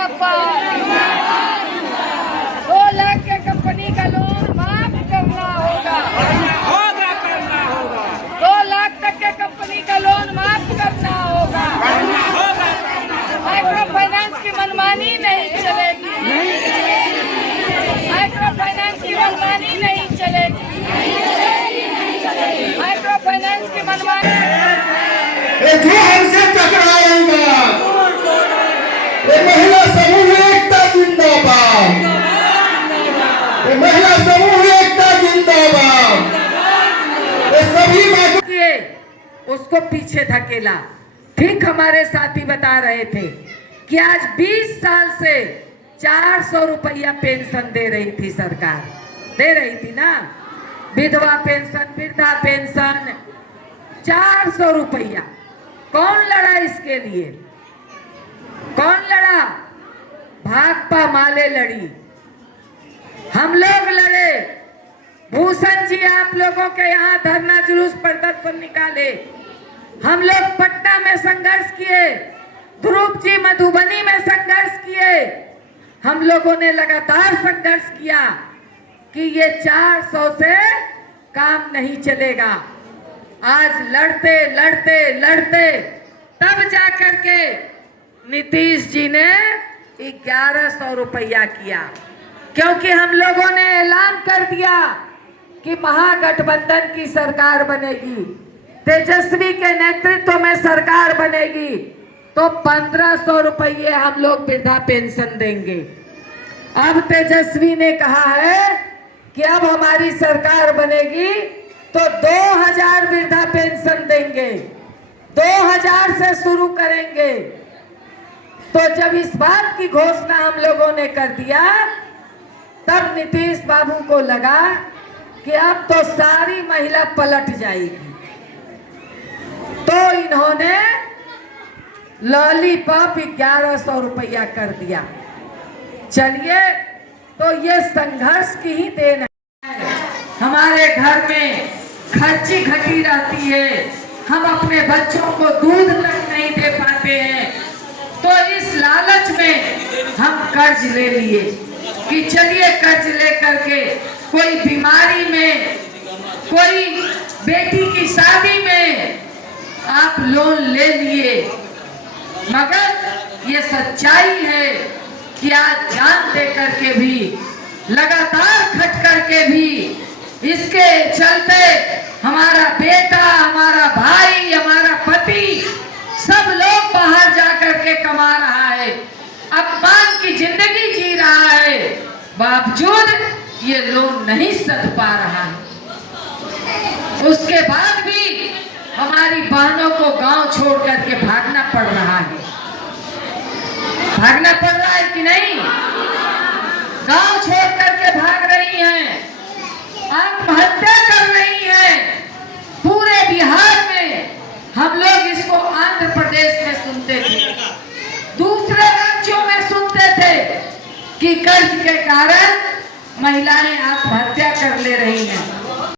सपा। 2 लाख के कंपनी का लोन माफ करना होगा, करना होगा। 2 लाख तक के कंपनी का लोन माफ करना होगा। माइक्रो फाइनेंस की मनमानी नहीं चलेगी, माइक्रो फाइनेंस की मनमानी नहीं चलेगी, माइक्रो फाइनेंस की मनमानी। जो हमसे टकराएगा ये महिला समूह एकता जिंदाबाद, ये महिला समूह एकता जिंदाबाद। ये सभी किए उसको पीछे धकेला। ठीक हमारे साथी बता रहे थे कि आज 20 साल से 400 रुपया पेंशन दे रही थी सरकार, दे रही थी ना, विधवा पेंशन, वृद्धा पेंशन, 400 रुपया। कौन लड़ा इसके लिए? कौन लड़ा? भाकपा माले लड़ी, हम लोग लड़े। भूषण जी आप लोगों के यहाँ धरना जुलूस प्रदर्शन निकाले, हम लोग पटना में संघर्ष किए, ध्रुव जी मधुबनी में संघर्ष किए, हम लोगों ने लगातार संघर्ष किया कि ये 400 से काम नहीं चलेगा। आज लड़ते लड़ते लड़ते तब जाकर के नीतीश जी ने 1100 रुपया किया, क्योंकि हम लोगों ने ऐलान कर दिया कि महागठबंधन की सरकार बनेगी, तेजस्वी के नेतृत्व में सरकार बनेगी, तो 1500 रुपये हम लोग वृद्धा पेंशन देंगे। अब तेजस्वी ने कहा है कि अब हमारी सरकार बनेगी तो 2000 वृद्धा पेंशन देंगे, 2000 से शुरू करेंगे। तो जब इस बात की घोषणा हम लोगों ने कर दिया, तब नीतीश बाबू को लगा कि अब तो सारी महिला पलट जाएगी, तो इन्होंने लॉलीपॉप 1100 रुपया कर दिया। चलिए, तो ये संघर्ष की ही देन है। हमारे घर में खर्ची घटी रहती है, हम अपने बच्चों को दूध तक नहीं दे पाते हैं, तो इस लालच में हम कर्ज ले लिए कि चलिए कर्ज ले करके कोई बीमारी में, कोई बेटी की शादी में आप लोन ले लिए। मगर ये सच्चाई है कि आज जान दे करके भी, लगातार खट करके भी, इसके चलते हमारा बेटा, हमारा भाई, हमारा पति, सब लोग बाहर जाकर के कमा रहा है, अपमान की जिंदगी जी रहा है, बावजूद ये लोन नहीं सध पा रहा है। उसके बाद भी हमारी बहनों को गांव छोड़ करके भागना पड़ रहा है। भागना पड़ रहा है कि नहीं? गांव छोड़ करके भाग रही हैं, आत्महत्या कर रही हैं। पूरे बिहार में हम लोग इसको आंध्र प्रदेश में सुनते थे, दूसरे राज्यों में सुनते थे कि कर्ज के कारण महिलाएं आत्महत्या कर ले रही हैं।